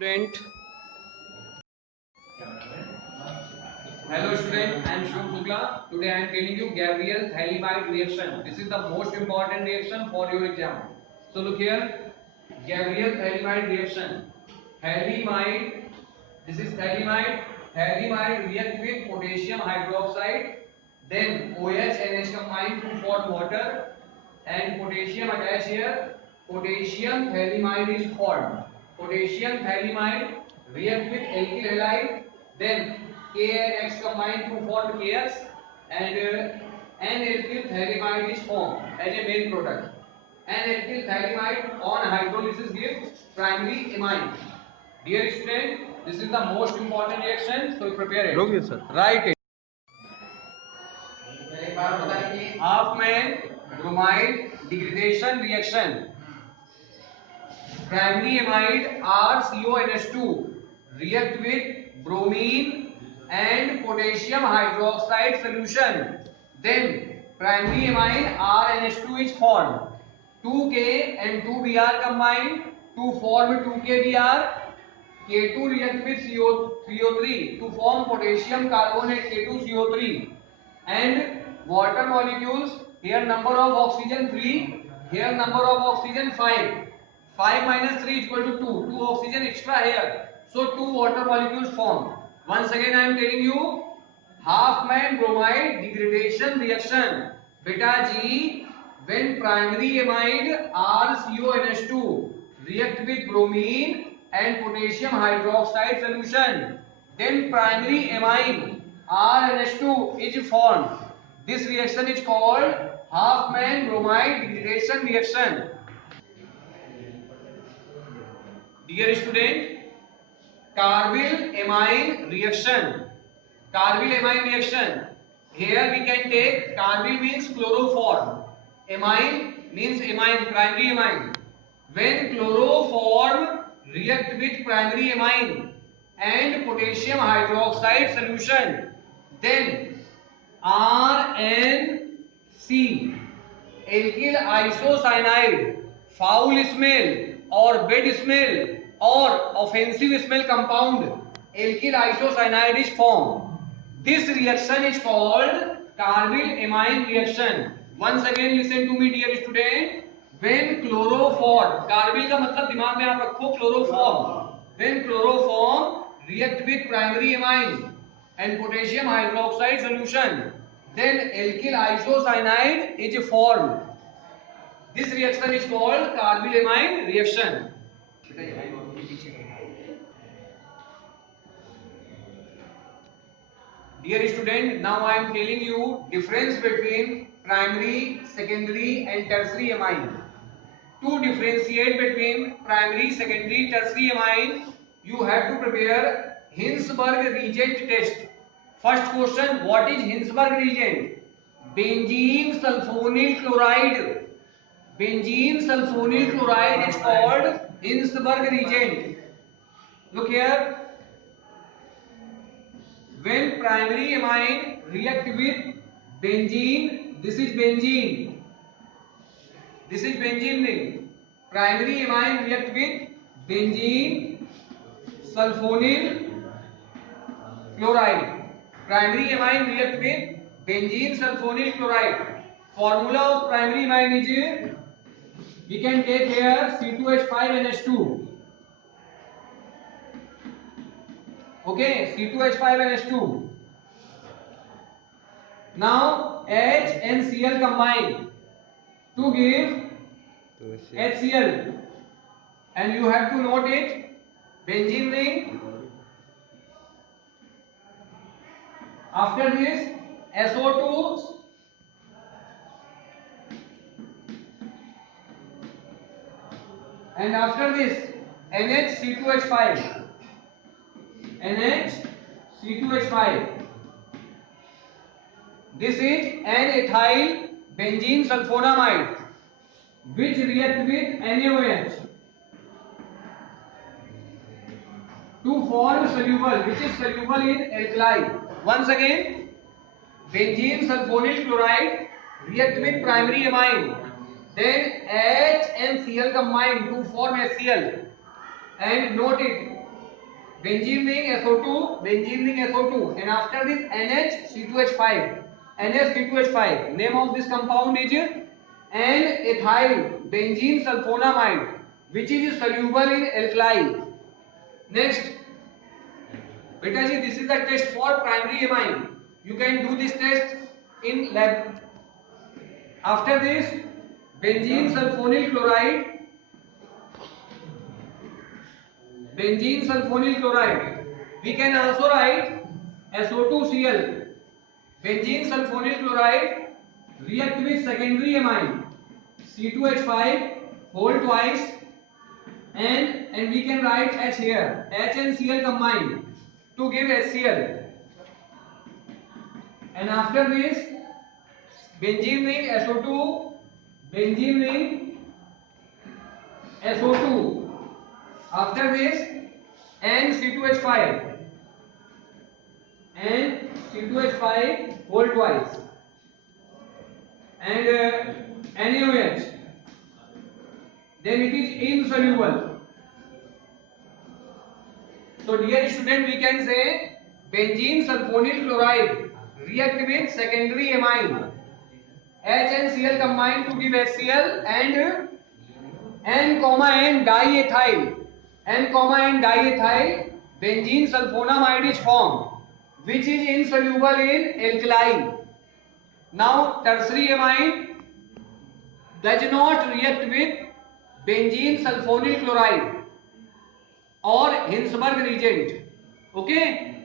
Student. Hello student, I am Shubh Shukla. Today I am telling you Gabriel Thalamide reaction. This is the most important reaction for your exam. So look here, Gabriel Thalamide reaction. Thalamide, this is Thalamide. Thalamide react with potassium hydroxide, then OH NH combined to form water, and potassium attached here. Potassium Thalamide is formed. Potassium Thalamide react with alkyl halide, then K and X combine to form KS, and N-alkyl thalamide is formed as a main product. N-alkyl thalamide on hydrolysis gives primary amine. Dear student, this is the most important reaction, so prepare it. Okay, sir. Write it. Half-man bromide degradation reaction. Primary amide RCONH2 react with bromine and potassium hydroxide solution. Then primary amine RNH2 is formed. 2K and 2Br combined to form 2KBr. K2 react with CO3 to form potassium carbonate K2CO3, and water molecules, here number of oxygen 3, here number of oxygen 5. 5 minus 3 is equal to 2. 2 oxygen extra here. So 2 water molecules formed. Once again I am telling you, half-man bromide degradation reaction. Beta G, when primary amide RCONH2 react with bromine and potassium hydroxide solution, then primary amine RNH2 is formed. This reaction is called half-man bromide degradation reaction. Dear student, carbyl amine reaction. Carbyl amine reaction. Here we can take carbyl means chloroform. Amine means amine, primary amine. When chloroform react with primary amine and potassium hydroxide solution, then RNC, alkyl isocyanide, foul smell or bad smell or offensive smell compound, alkyl isocyanide is formed. This reaction is called carbyl amine reaction. Once again listen to me dear student. When chloroform, carbyl का मतलब दिमाग में आप रखो chloroform. When chloroform react with primary amine and potassium hydroxide solution, then alkyl isocyanide is formed. This reaction is called carbyl amine reaction. Dear student, now I am telling you difference between primary, secondary and tertiary amine. To differentiate between primary, secondary, tertiary amine, you have to prepare Hinsberg reagent test. First question, what is Hinsberg reagent? Benzene sulfonyl chloride. Benzene sulfonyl chloride is called Hinsberg reagent. Look here. When primary amine react with benzene, this is benzene. This is benzene ring. Primary amine react with benzene sulfonyl chloride. Primary amine react with benzene sulfonyl chloride. Formula of primary amine is, we can take here C2H5NH2. Okay, C2H5NH2. Now H and Cl combine to give HCl, and you have to note it, benzene ring. After this SO2, and after this NHC2H5. NHC2H5. This is N-ethyl benzene sulfonamide, which react with NaOH to form soluble, which is soluble in alkali. Once again, benzene sulfonyl chloride react with primary amine, then H and Cl combine to form HCl, and note it, benzene ring SO2, benzene ring SO2, and after this NH(C2H5), NH(C2H5). Name of this compound is N-ethyl benzene sulfonamide, which is soluble in alkali. Next, beta ji, this is the test for primary amine. You can do this test in lab. After this, benzene sulfonyl chloride, benzene sulfonyl chloride. We can also write SO2Cl. Benzene sulfonyl chloride react with secondary amine C2H5 whole twice, and we can write H here. H and Cl combine to give HCl. And after this, benzene ring SO2, benzene ring SO2. After this, NC2H5, NC2H5 whole twice, and NaOH. Then it is insoluble. So dear student, we can say benzene sulfonyl chloride react with secondary amine H and Cl combine to give HCl, and N, diethyl, N, diethyl benzene sulfonamide is formed, which is insoluble in alkali. Now tertiary amine does not react with benzene sulfonyl chloride or Hinsberg reagent. Okay.